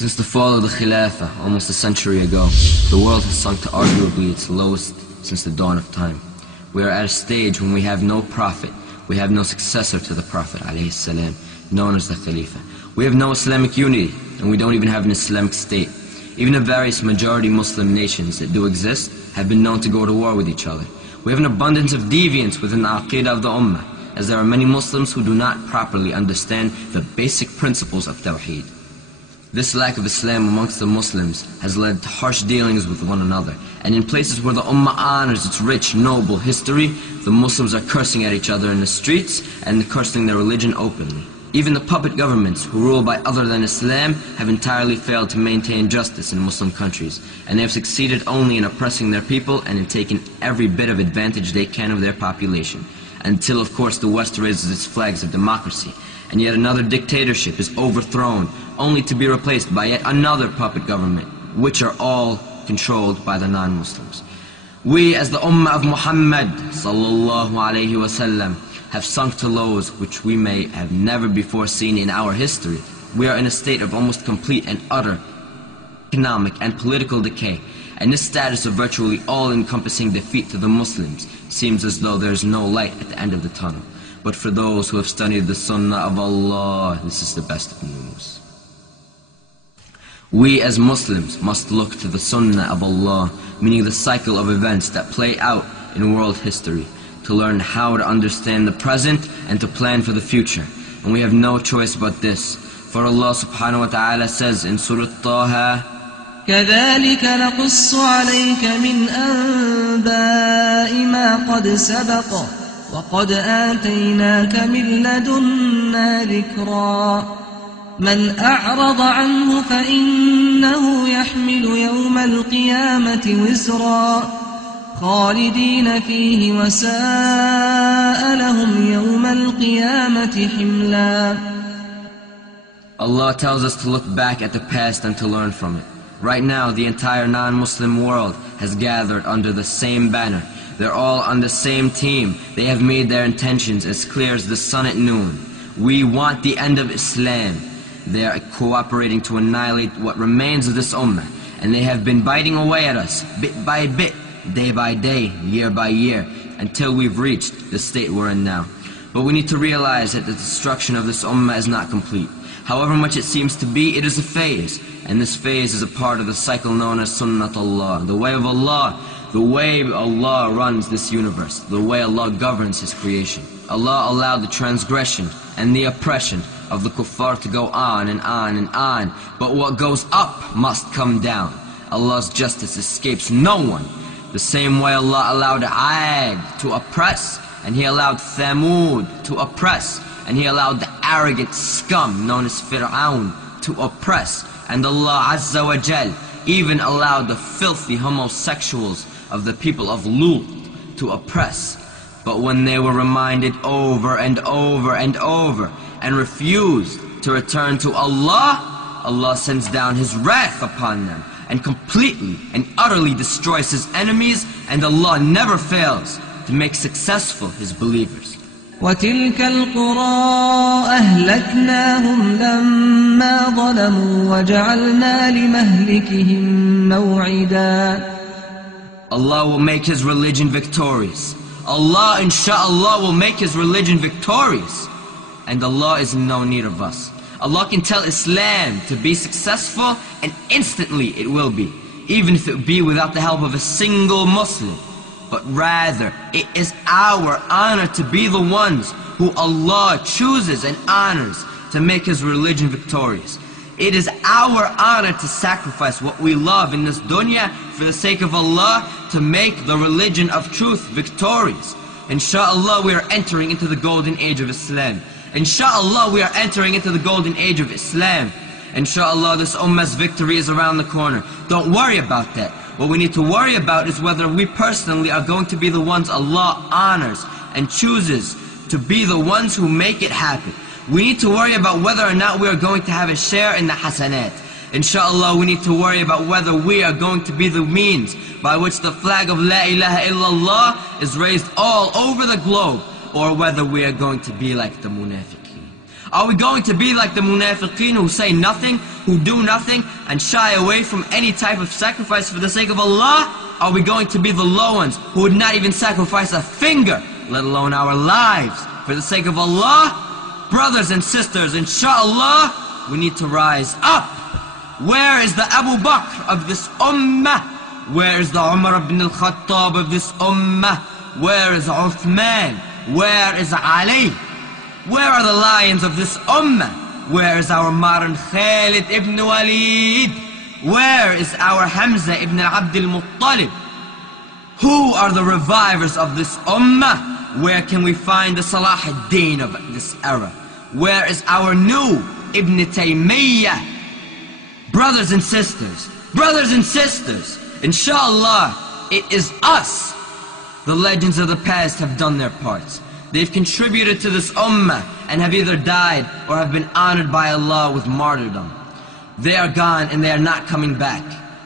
Since the fall of the Khilafah, almost a century ago, the world has sunk to arguably its lowest since the dawn of time. We are at a stage when we have no prophet, we have no successor to the Prophet ﷺ, known as the Khalifa. We have no Islamic unity, and we don't even have an Islamic state. Even the various majority Muslim nations that do exist have been known to go to war with each other. We have an abundance of deviance within the Aqidah of the Ummah, as there are many Muslims who do not properly understand the basic principles of Tawheed. This lack of Islam amongst the Muslims has led to harsh dealings with one another, and in places where the Ummah honors its rich, noble history, the Muslims are cursing at each other in the streets and cursing their religion openly. Even the puppet governments who rule by other than Islam have entirely failed to maintain justice in Muslim countries, and they have succeeded only in oppressing their people and in taking every bit of advantage they can of their population, until of course the West raises its flags of democracy, and yet another dictatorship is overthrown, only to be replaced by yet another puppet government, which are all controlled by the non-Muslims. We as the Ummah of Muhammad sallallahu alayhi wasallam have sunk to lows which we may have never before seen in our history. We are in a state of almost complete and utter economic and political decay, and this status of virtually all-encompassing defeat to the Muslims seems as though there is no light at the end of the tunnel. But for those who have studied the Sunnah of Allah, this is the best of news. We as Muslims must look to the Sunnah of Allah, meaning the cycle of events that play out in world history, to learn how to understand the present and to plan for the future. And we have no choice but this. For Allah subhanahu wa ta'ala says in Surah Taha, كذلك نقص عليك من أنباء ما قد سبق وقد آتيناك من لدنا ذكرا من أعرض عنه فإنه يحمل يوم القيامة وزرا خالدين فيه وساء لهم يوم القيامة حملا. Allah tells us to look back at the past and to learn from it. Right now, the entire non-Muslim world has gathered under the same banner. They're all on the same team. They have made their intentions as clear as the sun at noon. We want the end of Islam. They are cooperating to annihilate what remains of this ummah, and they have been biting away at us, bit by bit, day by day, year by year, until we've reached the state we're in now. But we need to realize that the destruction of this ummah is not complete. However much it seems to be, it is a phase, and this phase is a part of the cycle known as Sunnatullah, the way of Allah, the way Allah runs this universe, the way Allah governs His creation. Allah allowed the transgression and the oppression of the kuffar to go on and on and on, but what goes up must come down. Allah's justice escapes no one. The same way Allah allowed Aad to oppress, and He allowed Thamud to oppress, and He allowed the arrogant scum known as Fir'aun to oppress, and Allah Azza wa Jal even allowed the filthy homosexuals of the people of Lut to oppress. But when they were reminded over and over and over and refused to return to Allah, Allah sends down His wrath upon them and completely and utterly destroys His enemies, and Allah never fails to make successful His believers. وتلك القرى أهلكناهم لما ظلموا وجعلنا لمهلكهم موعدا. Allah will make His religion victorious. Allah insha'Allah will make His religion victorious. And Allah is in no need of us. Allah can tell Islam to be successful, and instantly it will be, even if it be without the help of a single Muslim. But rather, it is our honor to be the ones who Allah chooses and honors to make His religion victorious. It is our honor to sacrifice what we love in this dunya for the sake of Allah to make the religion of truth victorious. Insha'Allah, we are entering into the golden age of Islam. Insha'Allah, we are entering into the golden age of Islam. Insha'Allah, this ummah's victory is around the corner. Don't worry about that. What we need to worry about is whether we personally are going to be the ones Allah honors and chooses to be the ones who make it happen. We need to worry about whether or not we are going to have a share in the hasanat. Insha'Allah, we need to worry about whether we are going to be the means by which the flag of La ilaha illallah is raised all over the globe, or whether we are going to be like the munafiqeen. Are we going to be like the munafiqeen who say nothing, who do nothing and shy away from any type of sacrifice for the sake of Allah? Are we going to be the low ones who would not even sacrifice a finger, let alone our lives, for the sake of Allah? Brothers and sisters, inshallah, we need to rise up. Where is the Abu Bakr of this ummah? Where is the Umar ibn al-Khattab of this ummah? Where is Uthman? Where is Ali? Where are the lions of this ummah? Where is our modern Khalid ibn Walid? Where is our Hamza ibn Abd al-Muttalib? Who are the revivers of this ummah? Where can we find the Salah ad-Din of this era? Where is our new Ibn Taymiyyah? Brothers and sisters, inshallah, it is us. The legends of the past have done their parts. They've contributed to this ummah and have either died or have been honored by Allah with martyrdom. They are gone and they are not coming back.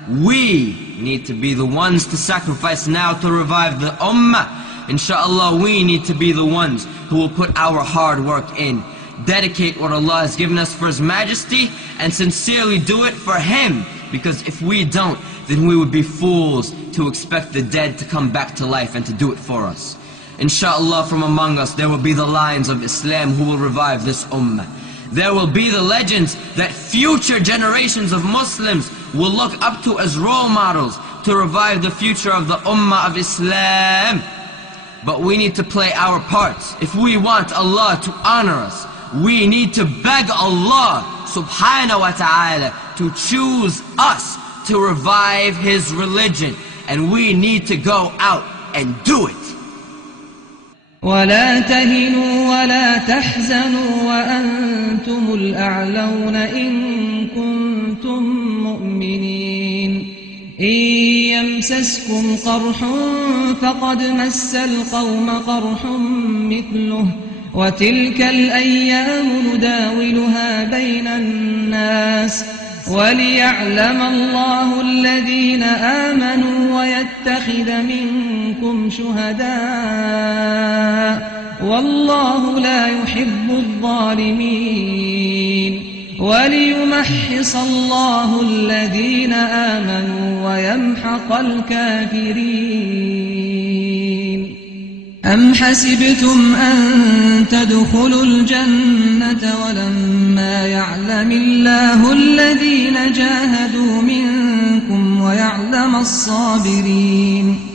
We need to be the ones to sacrifice now to revive the ummah. Inshallah, we need to be the ones who will put our hard work in, dedicate what Allah has given us for His Majesty, and sincerely do it for Him. Because if we don't, then we would be fools to expect the dead to come back to life and to do it for us. Inshallah, from among us there will be the lions of Islam who will revive this ummah. There will be the legends that future generations of Muslims will look up to as role models to revive the future of the ummah of Islam. But we need to play our parts. If we want Allah to honor us, we need to beg Allah subhanahu wa ta'ala to choose us to revive His religion. And we need to go out and do it. ولا تهنوا ولا تحزنوا وأنتم الأعلون إن كنتم مؤمنين إن يمسسكم قرح فقد مس القوم قرح مثله وتلك الأيام نداولها بين الناس وليعلم الله الذين آمنوا ويتخذ منكم شهداء والله لا يحب الظالمين وليمحص الله الذين آمنوا ويمحق الكافرين أم حسبتم أن تدخلوا الجنة ولما يعلم الله الذين جاهدوا منكم ويعلم الصابرين